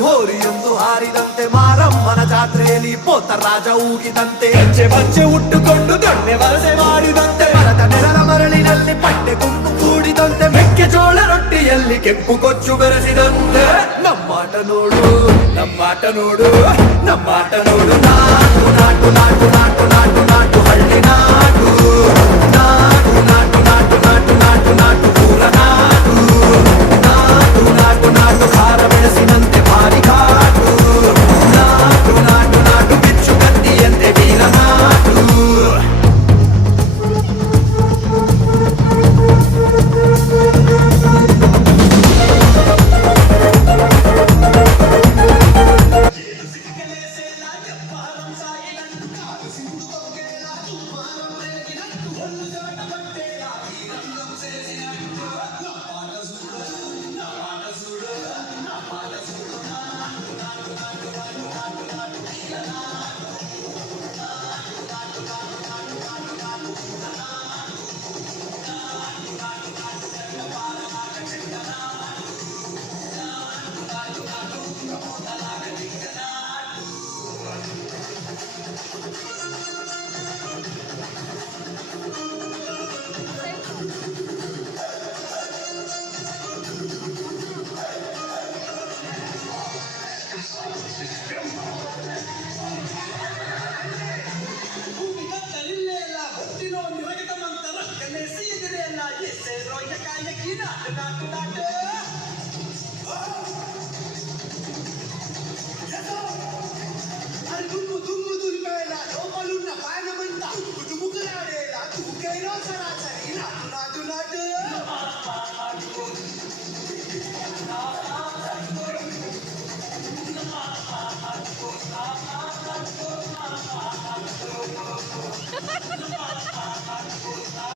ಹೋರಿಯೊಂದು ಹಾರಿದಂತೆ ಮಾರಮ್ಮನ ಜಾತ್ರೆಯಲ್ಲಿ ಪೋತರಾಜ ಊಗಿದಂತೆ ಹೆಜ್ಜೆ ಬಚ್ಚೆ ಉಟ್ಟುಕೊಂಡು ದೊಣ್ಣೆ ವಲಸೆ ಮಾಡಿದಂತೆ ಮರದ ನೆರಳ ಮರಳಿನಲ್ಲಿ ಪಟ್ಟೆ ಗುಂಪು ಕೂಡಿದಂತೆ ಮೆಕ್ಕೆಜೋಳ ರೊಟ್ಟಿಯಲ್ಲಿ ಕೆಂಪು ಕೊಚ್ಚು ಬೆರೆಸಿದಂತೆ ನಮ್ಮಾಟ ನೋಡು ನಮ್ಮಾಟ ನೋಡು ನಮ್ಮಾಟ ನೋಡು ನಾಟು ನಾಟು ನಾಟು ನಾಟು ನಾಟು ನಾಟು ಹಳ್ಳಿ ನಾಟು ನಾಟು ನಾಟು ನಾಟು ನಾಟು ನಾಟು ನಾಟು ಪೂರ ನಾಟು ನಾಟು ನಾಟು ನಾಟು ಖಾರ ಬೆಳೆಸಿನಂತೆ ಭಾರಿ ಘಾಟು ನಾಟು ನಾಟು ನಾಟು ಬಿಚ್ಚು ಕತ್ತಿಯಂತೆ ವೀರ ನಾಟು